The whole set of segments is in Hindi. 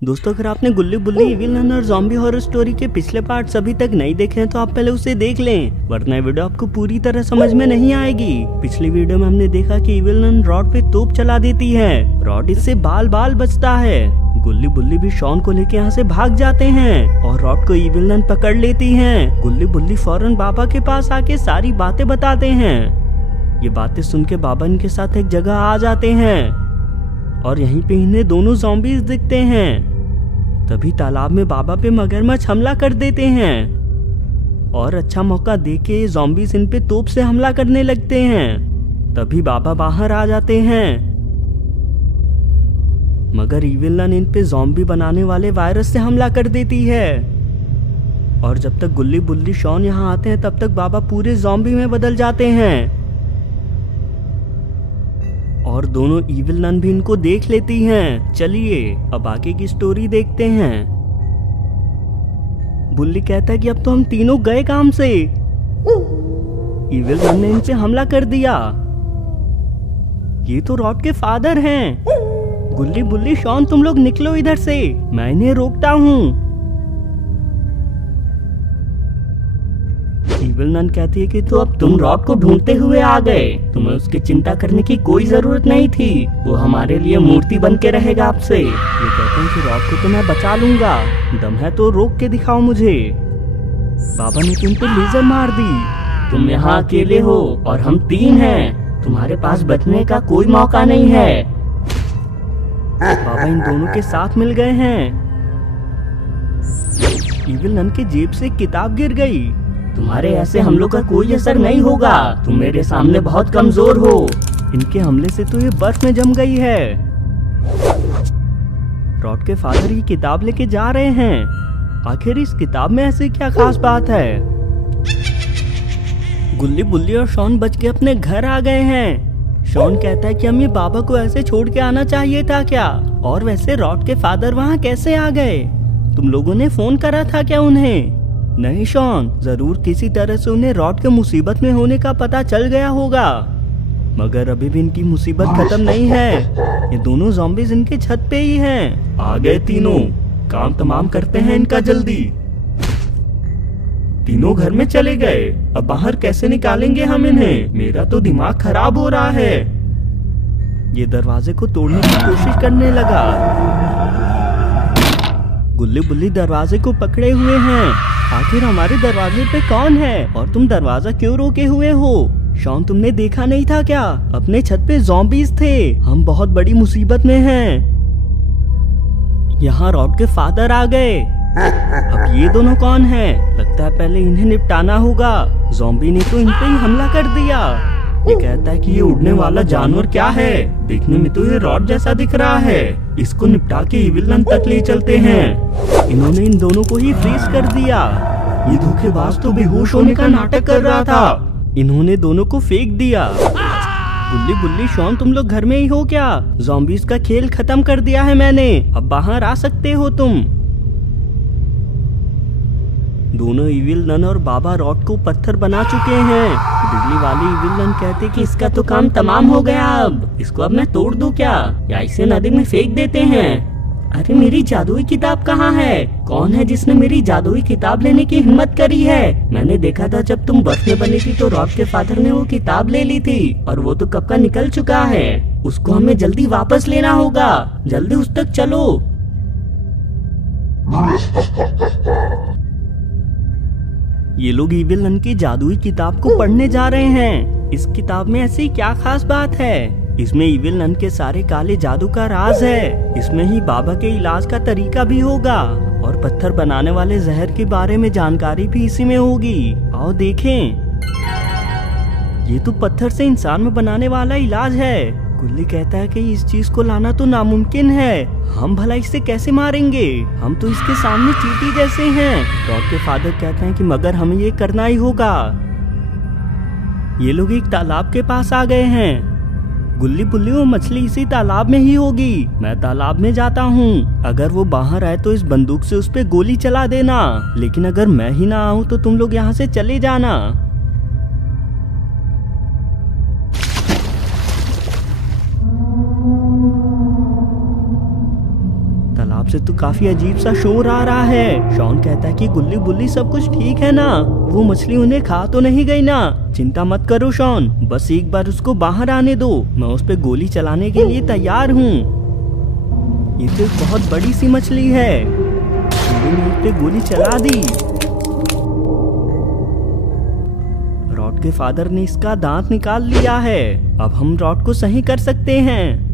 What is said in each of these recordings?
दोस्तों, अगर आपने गुल्ली बुल्ली, इविल नन और ज़ॉम्बी हॉरर स्टोरी के पिछले पार्ट्स अभी तक नहीं देखे हैं तो आप पहले उसे देख लें, वरना वीडियो आपको पूरी तरह समझ में नहीं आएगी। पिछली वीडियो में हमने देखा कि इविल नन रॉड पे तोप चला देती है, रॉड इससे बाल बाल बचता है। गुल्ली बुल्ली भी शॉन को लेके यहाँ से भाग जाते हैं और रॉड को इविल नन पकड़ लेती है। गुल्ली बुल्ली फौरन बाबा के पास आके सारी बातें बताते हैं। ये बातें सुन के बाबा इनके साथ एक जगह आ जाते हैं और यहीं पे इन्हें दोनों ज़ॉम्बीज दिखते हैं। तभी तालाब में बाबा पे मगरमच्छ हमला कर देते हैं और अच्छा मौका देके ज़ॉम्बीज इन पे तोप से हमला करने लगते हैं। तभी बाबा बाहर आ जाते हैं, मगर इविल नन इन पे ज़ॉम्बी बनाने वाले वायरस से हमला कर देती है। और जब तक गुल्ली बुल्ली शॉन यहाँ आते हैं तब तक बाबा पूरे ज़ॉम्बी में बदल जाते हैं और दोनों इविल नन भी इनको देख लेती हैं। चलिए अब आगे की स्टोरी देखते हैं। बुल्ली कहता है कि अब तो हम तीनों गए काम से, इविल नन ने इन पे हमला कर दिया। ये तो रॉड के फादर हैं। गुल्ली बुल्ली शॉन, तुम लोग निकलो इधर से, मैं इन्हें रोकता हूँ। इविल नन कहती है कि तो अब तुम रॉड को ढूंढते हुए आ गए, तुम्हें उसकी चिंता करने की कोई जरूरत नहीं थी, वो हमारे लिए मूर्ति बन के रहेगा आपसे। ये कहते हैं कि रॉड को तो मैं बचा लूंगा, दम है तो रोक के दिखाओ मुझे। बाबा ने तुम पे लेजर मार दी, तुम यहाँ अकेले हो और हम तीन हैं, तुम्हारे पास बचने का कोई मौका नहीं है। बाबा इन दोनों के साथ मिल गए हैं। इविल नन के जेब से किताब गिर गई। तुम्हारे ऐसे हमलों का कोई असर नहीं होगा, तुम मेरे सामने बहुत कमजोर हो। इनके हमले से तो ये बर्फ में जम गई है। रॉड के फादर ये किताब लेके जा रहे हैं। आखिर इस किताब में ऐसी क्या खास बात है? गुल्ली बुल्ली और शॉन बच के अपने घर आ गए हैं। शॉन कहता है कि हमें बाबा को ऐसे छोड़ के आना चाहिए था क्या? और वैसे रॉड के फादर वहाँ कैसे आ गए? तुम लोगों ने फोन करा था क्या उन्हें? नहीं शॉन, जरूर किसी तरह से उन्हें रॉड के मुसीबत में होने का पता चल गया होगा, मगर अभी भी इनकी मुसीबत खत्म नहीं है। ये दोनों ज़ॉम्बीज इनके छत पे ही हैं। आ गए तीनों, काम तमाम करते हैं इनका जल्दी। तीनों घर में चले गए, अब बाहर कैसे निकालेंगे हम इन्हें? मेरा तो दिमाग खराब हो रहा है। ये दरवाजे को तोड़ने की कोशिश करने लगा। गुल्ली बुल्ली दरवाजे को पकड़े हुए हैं। आखिर हमारे दरवाजे पे कौन है और तुम दरवाजा क्यों रोके हुए हो? शॉन, तुमने देखा नहीं था क्या? अपने छत पे ज़ॉम्बीज थे, हम बहुत बड़ी मुसीबत में हैं। यहाँ रॉड के फादर आ गए। अब ये दोनों कौन हैं? लगता है पहले इन्हें निपटाना होगा। ज़ॉम्बी ने तो इन पे ही हमला कर दिया। ये कहता है कि ये उड़ने वाला जानवर क्या है? देखने में तो ये रॉड जैसा दिख रहा है। इसको निपटा के इविल नन तक ले चलते हैं। इन्होंने इन दोनों को ही फ्रीज कर दिया। ये धोखेबाज तो बेहोश होने का नाटक कर रहा था। इन्होंने दोनों को फेंक दिया। गुल्ली बुल्ली शॉन, तुम लोग घर में ही हो क्या? ज़ॉम्बीज का खेल खत्म कर दिया है मैंने, अब बाहर आ सकते हो तुम। दोनों इविल नन और बाबा रॉड को पत्थर बना चुके हैं। बिजली वाली इविल नन कहते कि इसका तो काम तमाम हो गया, अब इसको अब मैं तोड़ दूं क्या, या इसे नदी में फेंक देते हैं। अरे मेरी जादुई किताब कहाँ है? कौन है जिसने मेरी जादुई किताब लेने की हिम्मत करी है? मैंने देखा था जब तुम बर्फ में बनी थी तो रॉड के फादर ने वो किताब ले ली थी और वो तो कब का निकल चुका है। उसको हमें जल्दी वापस लेना होगा, जल्दी उस तक चलो। ये लोग इविल नन की जादुई किताब को पढ़ने जा रहे हैं। इस किताब में ऐसी क्या खास बात है? इसमें इविल नन के सारे काले जादू का राज है। इसमें ही बाबा के इलाज का तरीका भी होगा और पत्थर बनाने वाले जहर के बारे में जानकारी भी इसी में होगी। आओ देखें। ये तो पत्थर से इंसान में बनाने वाला इलाज है। गुल्ली कहता है कि इस चीज को लाना तो नामुमकिन है, हम भला इसे कैसे मारेंगे? हम तो इसके सामने चींटी जैसे हैं। रॉड के फादर कहते हैं कि मगर हमें ये करना ही होगा। ये लोग एक तालाब के पास आ गए हैं। गुल्ली बुल्ली, वो मछली इसी तालाब में ही होगी। मैं तालाब में जाता हूँ, अगर वो बाहर आए तो इस बंदूक से उस पे गोली चला देना, लेकिन अगर मैं ही ना आऊँ तो तुम लोग यहाँ से चले जाना। किताब से तो काफी अजीब सा शोर आ रहा है। शॉन कहता है कि गुल्ली बुल्ली सब कुछ ठीक है ना, वो मछली उन्हें खा तो नहीं गई ना। चिंता मत करो शॉन, बस एक बार उसको बाहर आने दो, मैं उस पे गोली चलाने के लिए तैयार हूँ। ये तो एक बहुत बड़ी सी मछली है। मैंने उस पे गोली चला दी। रॉड के फादर ने इसका दांत निकाल लिया है। अब हम रॉड को सही कर सकते हैं।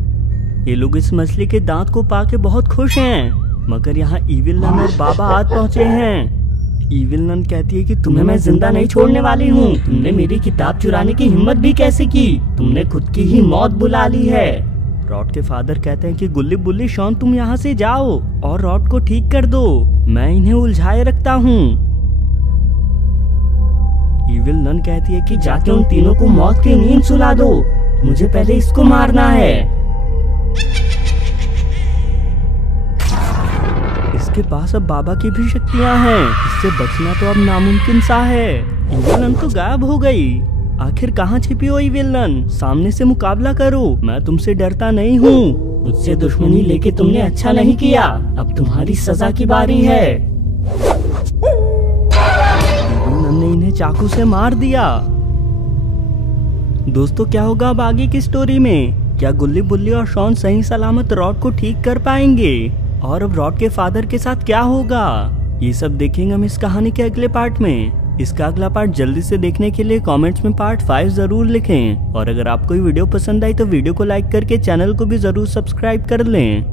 ये लोग इस मछली के दांत को पाके बहुत खुश हैं, मगर यहाँ इविल नन और बाबा आज पहुँचे हैं। इविल नन कहती है कि तुम्हें मैं जिंदा नहीं छोड़ने वाली हूँ। तुमने मेरी किताब चुराने की हिम्मत भी कैसे की? तुमने खुद की ही मौत बुला ली है। रॉड के फादर कहते हैं कि गुल्ली बुल्ली शॉन तुम यहाँ से जाओ और रॉड को ठीक कर दो, मैं इन्हें उलझाए रखता हूँ। इविल नन कहती है कि जाके उन तीनों को मौत की नींद सुला दो, मुझे पहले इसको मारना है। इसके पास अब बाबा की भी शक्तियां हैं, इससे बचना तो अब नामुमकिन सा है। इविल नन तो गायब हो गई। आखिर कहाँ छिपी हो इविल नन? सामने से मुकाबला करो, मैं तुमसे डरता नहीं हूँ। मुझसे दुश्मनी लेके तुमने अच्छा नहीं किया, अब तुम्हारी सजा की बारी है। इविल नन ने इन्हें चाकू से मार दिया। दोस्तों क्या होगा अब आगे की स्टोरी में? क्या गुल्ली बुल्ली और शॉन सही सलामत रॉड को ठीक कर पाएंगे? और अब रॉड के फादर के साथ क्या होगा? ये सब देखेंगे हम इस कहानी के अगले पार्ट में। इसका अगला पार्ट जल्दी से देखने के लिए कमेंट्स में पार्ट 5 जरूर लिखें। और अगर आपको ये वीडियो पसंद आई तो वीडियो को लाइक करके चैनल को भी जरूर सब्सक्राइब कर लें।